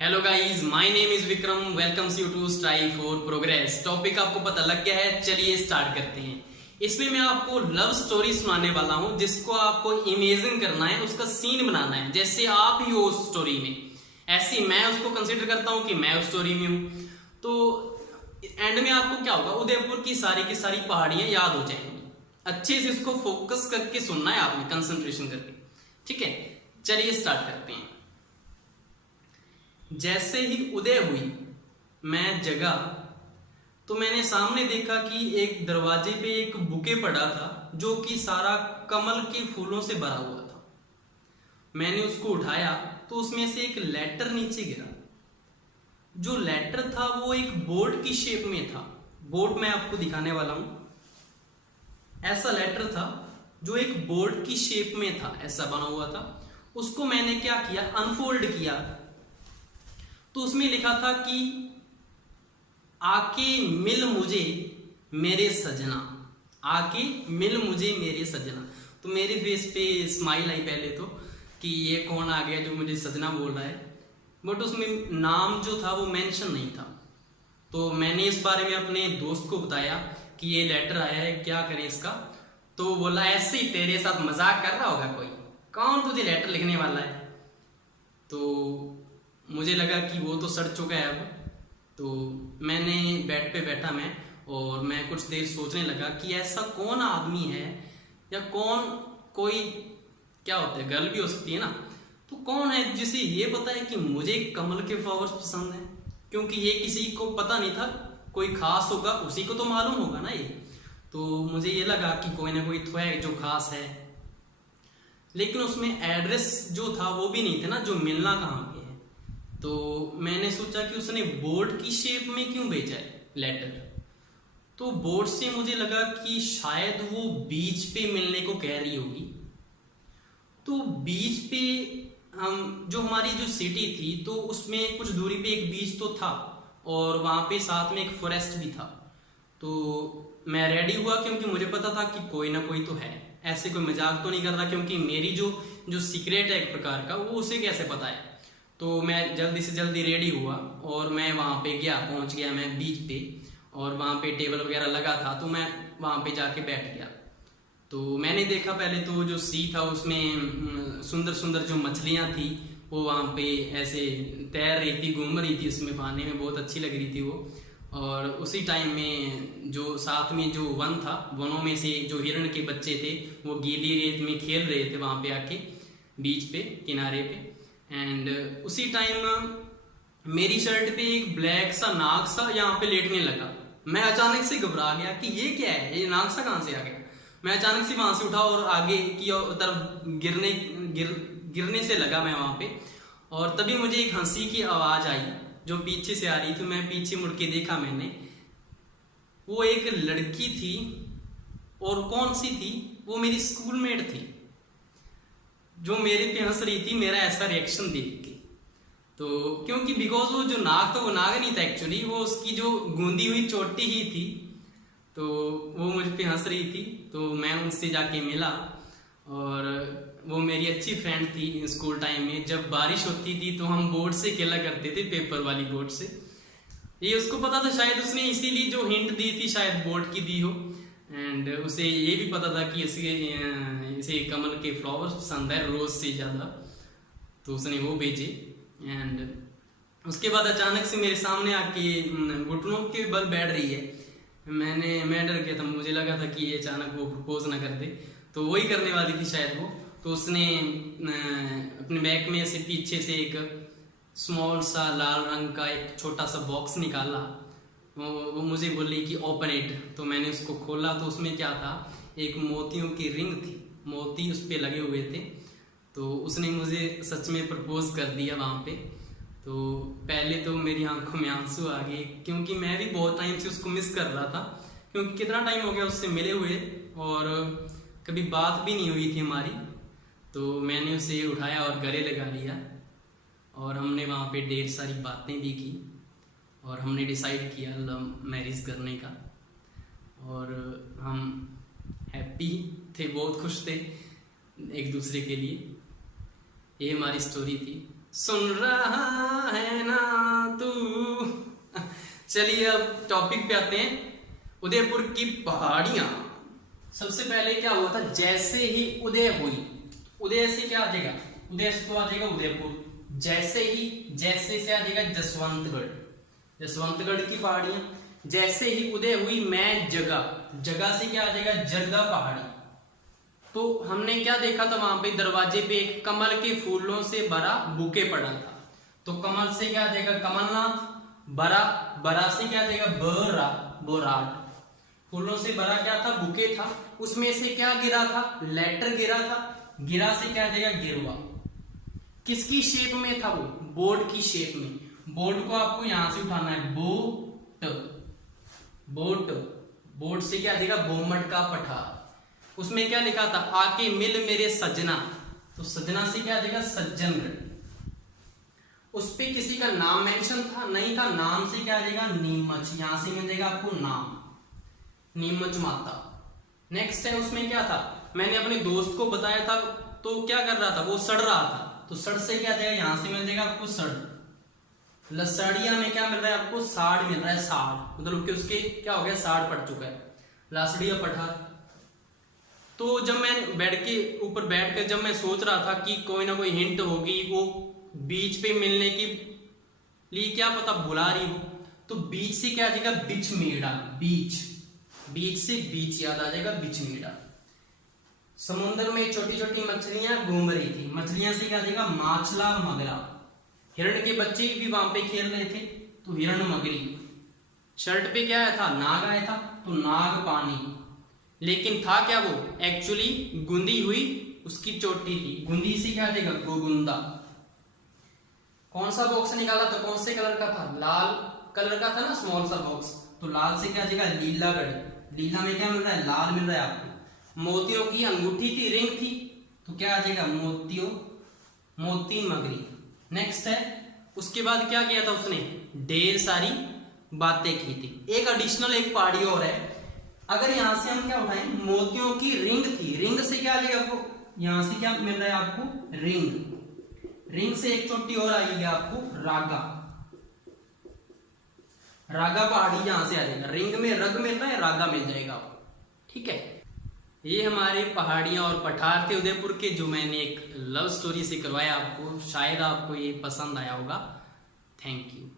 Hello guys, my name is Vikram. Welcomes you to strive for progress. Topic आपको पता लग गया है, चलिए स्टार्ट करते हैं। इसमें मैं आपको लव स्टोरी सुनाने वाला हूं, जिसको आपको इमेजिन करना है, उसका सीन बनाना है जैसे आप ही हो उस स्टोरी में। ऐसी मैं उसको कंसिडर करता हूं कि मैं उस स्टोरी में हूं। तो एंड में आपको क्या होगा, उदयपुर की सारी पहाड़ियां याद हो जाएंगी। अच्छे से इसको फोकस करके सुनना है आपने, कंसंट्रेशन करके। ठीक है, चलिए स्टार्ट करते हैं। जैसे ही उदय हुई मैं जगा तो मैंने सामने देखा कि एक दरवाजे पे एक बुके पड़ा था, जो कि सारा कमल के फूलों से भरा हुआ था। मैंने उसको उठाया तो उसमें से एक लेटर नीचे गिरा। जो लेटर था वो एक बोर्ड की शेप में था। बोर्ड मैं आपको दिखाने वाला हूं। ऐसा लेटर था जो एक बोर्ड की शेप में था, ऐसा बना हुआ था। उसको मैंने क्या किया, अनफोल्ड किया तो उसमें लिखा था कि आके मिल मुझे मेरे सजना, आके मिल मुझे मेरे सजना। तो मेरे फेस पे स्माइल आई पहले तो कि ये कौन आ गया जो मुझे सजना बोल रहा है, बट उसमें नाम जो था वो मेंशन नहीं था। तो मैंने इस बारे में अपने दोस्त को बताया कि ये लेटर आया है, क्या करें इसका। तो बोला ऐसे ही तेरे साथ मजाक कर रहा होगा कोई, कौन तुझे लेटर लिखने वाला है। तो मुझे लगा कि वो तो सड़ चुका है अब। तो मैंने बेड पे बैठा मैं, और मैं कुछ देर सोचने लगा कि ऐसा कौन आदमी है, या कौन, कोई क्या होता है, गर्ल भी हो सकती है ना, तो कौन है जिसे ये पता है कि मुझे कमल के फ्लावर्स पसंद है। क्योंकि ये किसी को पता नहीं था, कोई खास होगा उसी को तो मालूम होगा ना ये। तो मुझे ये लगा कि कोई ना कोई तो है जो खास है, लेकिन उसमें एड्रेस जो था वो भी नहीं था ना, जो मिलना कहाँ पे है। तो मैंने सोचा कि उसने बोर्ड की शेप में क्यों भेजा है लेटर। तो बोर्ड से मुझे लगा कि शायद वो बीच पे मिलने को कह रही होगी। तो बीच पे हम, जो हमारी जो सिटी थी, तो उसमें कुछ दूरी पे एक बीच तो था, और वहां पे साथ में एक फॉरेस्ट भी था। तो मैं रेडी हुआ, क्योंकि मुझे पता था कि कोई ना कोई तो है, ऐसे कोई मजाक तो नहीं कर रहा, क्योंकि मेरी जो जो सीक्रेट है एक प्रकार का, वो उसे कैसे पता है। तो मैं जल्दी से जल्दी रेडी हुआ और मैं वहाँ पे गया, पहुँच गया मैं बीच पे, और वहाँ पे टेबल वगैरह लगा था, तो मैं वहाँ पे जाके बैठ गया। तो मैंने देखा पहले तो जो सी था उसमें सुंदर सुंदर जो मछलियाँ थी वो वहाँ पे ऐसे तैर रही थी, घूम रही थी उसमें, पानी में बहुत अच्छी लग रही थी वो। और उसी टाइम में जो साथ में जो वन था, वनों में से जो हिरण के बच्चे थे वो गीली रेत में खेल रहे थे वहाँ पे आके, बीच पे किनारे पे। एंड उसी टाइम मेरी शर्ट पे एक ब्लैक सा नाग सा यहाँ पे लेटने लगा। मैं अचानक से घबरा गया कि ये क्या है, ये नाग सा कहाँ से आ गया। मैं अचानक से वहां से उठा और आगे की तरफ गिरने से लगा मैं वहां पे। और तभी मुझे एक हंसी की आवाज आई जो पीछे से आ रही थी। मैं पीछे मुड़ के देखा मैंने, वो एक लड़की थी। और कौन सी थी, वो मेरी स्कूलमेट थी, जो मेरे पे हंस रही थी मेरा ऐसा रिएक्शन देख के। तो क्योंकि बिकॉज वो जो नाग था वो नाग नहीं था एक्चुअली, वो उसकी जो गूंदी हुई चोटी ही थी। तो वो मुझ पे हंस रही थी, तो मैं उनसे जाके मिला। और वो मेरी अच्छी फ्रेंड थी स्कूल टाइम में। जब बारिश होती थी तो हम बोर्ड से खेला करते थे, पेपर वाली बोर्ड से। ये उसको पता था, शायद उसने इसीलिए जो हिंट दी थी शायद बोर्ड की दी हो। एंड उसे ये भी पता था कि इसे कमल के फ्लावर्स पसंद है रोज से ज्यादा, तो उसने वो भेजे। एंड उसके बाद अचानक से मेरे सामने आके घुटनों के बल बैठ रही है। मैं डर गया था, मुझे लगा था कि ये अचानक वो प्रपोज ना कर दे, तो वही करने वाली थी शायद वो। तो उसने अपने बैग में से पीछे से एक स्मॉल सा लाल रंग का एक छोटा सा बॉक्स निकाला। वो मुझे बोली कि ओपन इट। तो मैंने उसको खोला तो उसमें क्या था, एक मोतियों की रिंग थी, मोती उस पर लगे हुए थे। तो उसने मुझे सच में प्रपोज कर दिया वहाँ पे। तो पहले तो मेरी आंखों में आंसू आ गए, क्योंकि मैं भी बहुत टाइम से उसको मिस कर रहा था। क्योंकि कितना टाइम हो गया उससे मिले हुए, और कभी बात भी नहीं हुई थी हमारी। तो मैंने उसे उठाया और गले लगा लिया, और हमने वहाँ पे ढेर सारी बातें भी की, और हमने डिसाइड किया लव मैरिज करने का। और हम हैप्पी थे, बहुत खुश थे एक दूसरे के लिए। ये हमारी स्टोरी थी। सुन रहा है ना चलिए अब टॉपिक पे आते हैं, उदयपुर की पहाड़ियां। सबसे पहले क्या हुआ था, जैसे ही उदय हुई, उदय से क्या आ जाएगा, उदय से तो आ जाएगा उदयपुर, जैसे से आ जाएगा जसवंतगढ़, जसवंतगढ़ की पहाड़ियां। जैसे ही उदय हुई मैं जगह से क्या आ जाएगा, जरगा पहाड़ी। तो हमने क्या देखा था, वहां पे दरवाजे पे एक कमल के फूलों से भरा बुके पड़ा था। तो कमल से क्या आ जाएगा, कमलनाथ। बरा से क्या आ जाएगा, बोराट। फूलों से भरा क्या था, बुके था। उसमें से क्या गिरा था, लेटर गिरा था। गिरा से क्या आ जाएगा, गिरवा। किसकी शेप में था वो, बोर्ड की शेप में। बोर्ड को आपको यहां से उठाना है, बोट से क्या आ जाएगा, बोमट का पठार। उसमें क्या लिखा था, आके मिल मेरे सजना। तो सजना से क्या आ जाएगा, सज्जनगढ़। उस पे किसी का नाम मेंशन था, नहीं था। नाम से क्या आ जाएगा, नीमच। यहां से मिल जाएगा आपको नाम, नीमच माता। नेक्स्ट है, उसमें क्या था, मैंने अपने दोस्त को बताया था, तो क्या कर रहा था, वो सड़ रहा था। तो सड़ से क्या आ जाएगा, यहां से मिल जाएगा आपको सड़। लसड़िया में क्या मिल रहा है आपको, साड़ मिल रहा है, साड़। मतलब कि उसके क्या हो गया, साड़ पड़ चुका है, लासड़िया पठार। तो जब मैं बेड के ऊपर बैठ कर जब मैं सोच रहा था कि कोई ना कोई हिंट होगी, वो बीच पे मिलने की लिए, क्या पता बुला रही हो। तो बीच से क्या आ जाएगा, बिचमेड़ा। बीच से बीच याद आ जाएगा, बिचमेड़ा। समुद्र में छोटी छोटी मछलियां घूम रही थी, मछलियां से क्या आ जाएगा, माछला मगरा। हिरण के बच्चे भी वहां पे खेल रहे थे, तो हिरण मगरी। शर्ट पे क्या आया था, नाग आया था, तो नाग पानी। लेकिन था क्या वो, एक्चुअली गुंदी हुई उसकी चोटी थी। गुंदी से क्या आ जाएगा, गोगुंदा। कौन सा बॉक्स निकाला था, कौन से कलर का था, लाल कलर का था ना, स्मॉल सा बॉक्स। तो लाल से क्या आ जाएगा, लीलागढ़। लीला में क्या मिल रहा है, लाल मिल रहा है आपको। मोतियों की अंगूठी थी, रिंग थी, तो क्या आ जाएगा, मोती मगरी। नेक्स्ट है, उसके बाद क्या किया था उसने, ढेर सारी बातें की थी। एक एडिशनल एक पहाड़ी और है, अगर यहां से हम क्या उठाएं, मोतियों की रिंग थी, रिंग से क्या आ जाएगा आपको, यहां से क्या मिल रहा है आपको, रिंग से एक चोटी और आएगी आपको, रागा पहाड़ी यहां से आ जाएगा। रिंग में रग मिल रहा है, रागा मिल जाएगा आपको, ठीक है। ये हमारे पहाड़ियां और पठार थे उदयपुर के, जो मैंने एक लव स्टोरी से करवाया आपको। शायद आपको ये पसंद आया होगा। Thank you.